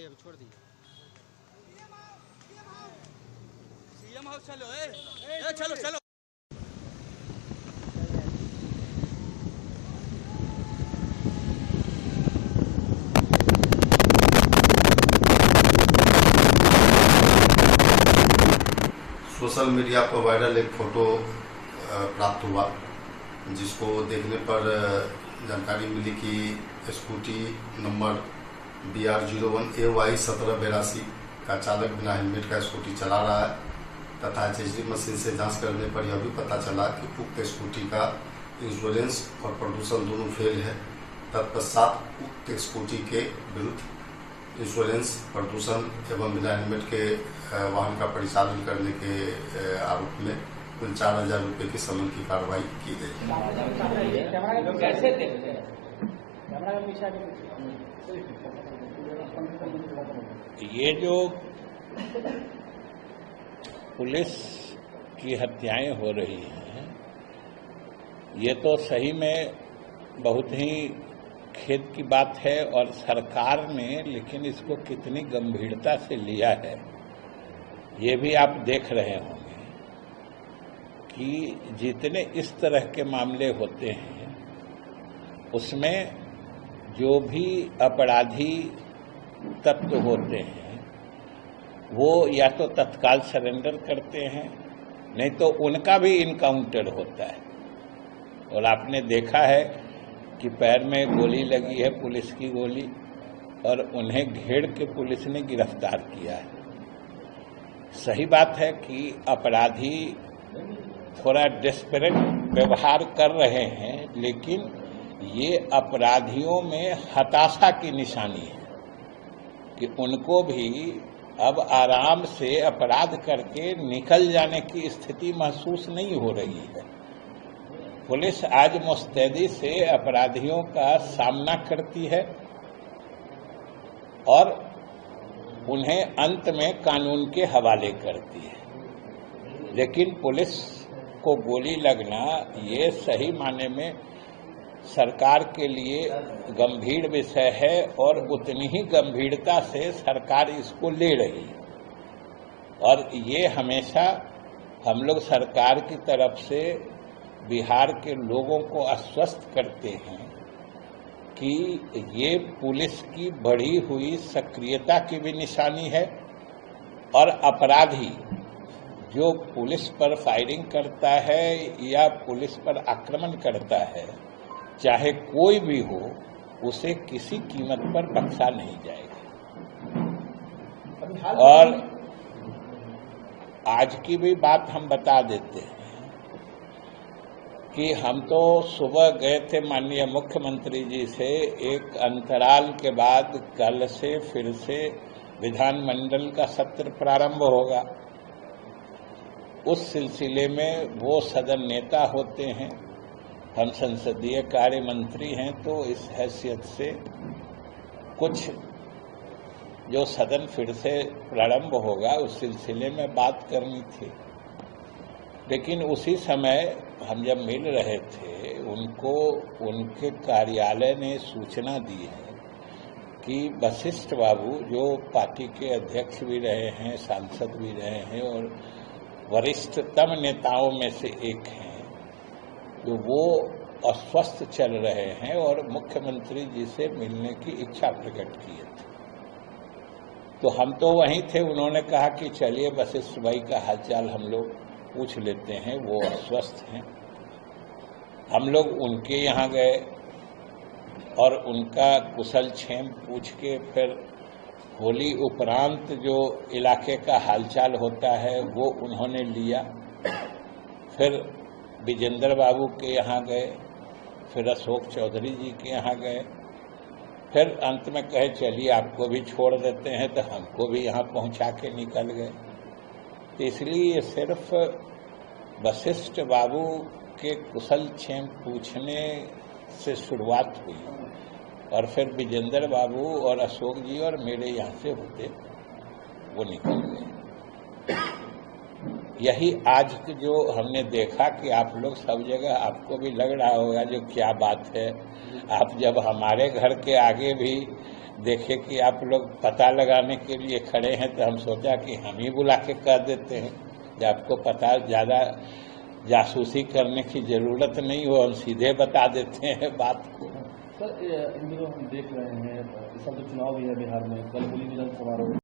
जाइए, अभी छोड़ दीजिए। सीएम हाउस चलो, चलो चलो। सोशल मीडिया पर वायरल एक फोटो प्राप्त हुआ, जिसको देखने पर जानकारी मिली कि स्कूटी नंबर BR01AY 1782 का चालक बिना हेलमेट का स्कूटी चला रहा है तथा HHD मशीन से जांच करने पर यह भी पता चला कि उक्त स्कूटी का इंश्योरेंस और प्रदूषण दोनों फेल है। तत्पश्चात उक्त स्कूटी के विरुद्ध इंश्योरेंस, प्रदूषण एवं बिना हेलमेट के वाहन का परिचालन करने के आरोप में कुल 4,000 रुपये की समन की कार्रवाई की गई। ये जो पुलिस की हत्याएं हो रही हैं, ये तो सही में बहुत ही खेद की बात है और सरकार ने लेकिन इसको कितनी गंभीरता से लिया है ये भी आप देख रहे होंगे कि जितने इस तरह के मामले होते हैं उसमें जो भी अपराधी तत्व होते हैं वो या तो तत्काल सरेंडर करते हैं, नहीं तो उनका भी इनकाउंटर होता है। और आपने देखा है कि पैर में गोली लगी है, पुलिस की गोली, और उन्हें घेर के पुलिस ने गिरफ्तार किया है। सही बात है कि अपराधी थोड़ा डेस्परेट व्यवहार कर रहे हैं, लेकिन ये अपराधियों में हताशा की निशानी है कि उनको भी अब आराम से अपराध करके निकल जाने की स्थिति महसूस नहीं हो रही है। पुलिस आज मुस्तैदी से अपराधियों का सामना करती है और उन्हें अंत में कानून के हवाले करती है। लेकिन पुलिस को गोली लगना ये सही माने में सरकार के लिए गंभीर विषय है और उतनी ही गंभीरता से सरकार इसको ले रही है। और ये हमेशा हम लोग सरकार की तरफ से बिहार के लोगों को आश्वस्त करते हैं कि ये पुलिस की बढ़ी हुई सक्रियता की भी निशानी है और अपराधी जो पुलिस पर फायरिंग करता है या पुलिस पर आक्रमण करता है, चाहे कोई भी हो, उसे किसी कीमत पर बख्शा नहीं जाएगा। और आज की भी बात हम बता देते हैं कि हम तो सुबह गए थे माननीय मुख्यमंत्री जी से, एक अंतराल के बाद कल से फिर से विधानमंडल का सत्र प्रारंभ होगा। उस सिलसिले में वो सदन नेता होते हैं, हम संसदीय कार्य मंत्री हैं, तो इस हैसियत से कुछ जो सदन फिर से प्रारंभ होगा उस सिलसिले में बात करनी थी। लेकिन उसी समय हम जब मिल रहे थे, उनको उनके कार्यालय ने सूचना दी है कि वशिष्ठ बाबू जो पार्टी के अध्यक्ष भी रहे हैं, सांसद भी रहे हैं और वरिष्ठतम नेताओं में से एक हैं, तो वो अस्वस्थ चल रहे हैं और मुख्यमंत्री जी से मिलने की इच्छा प्रकट की है। तो हम तो वहीं थे, उन्होंने कहा कि चलिए वशिष्ठ भाई का हालचाल हम लोग पूछ लेते हैं, वो अस्वस्थ हैं। हम लोग उनके यहाँ गए और उनका कुशल क्षेम पूछ के फिर होली उपरांत जो इलाके का हालचाल होता है वो उन्होंने लिया। फिर विजेंद्र बाबू के यहाँ गए, फिर अशोक चौधरी जी के यहाँ गए, फिर अंत में कहे चलिए आपको भी छोड़ देते हैं, तो हमको भी यहाँ पहुँचा के निकल गए। तो इसलिए सिर्फ वशिष्ठ बाबू के कुशल क्षेम पूछने से शुरुआत हुई और फिर विजेंद्र बाबू और अशोक जी और मेरे यहाँ से होते वो निकल गए। यही आज जो हमने देखा कि आप लोग सब जगह, आपको भी लग रहा होगा जो क्या बात है, आप जब हमारे घर के आगे भी देखे कि आप लोग पता लगाने के लिए खड़े हैं तो हम सोचा कि हम ही बुला के कह देते हैं कि आपको पता ज़्यादा जासूसी करने की ज़रूरत नहीं हो, हम सीधे बता देते हैं बात को। सर इन दिनों हम देख रहे हैं इस साल तो चुनाव भी है बिहार में, कल होली मिलन समारोह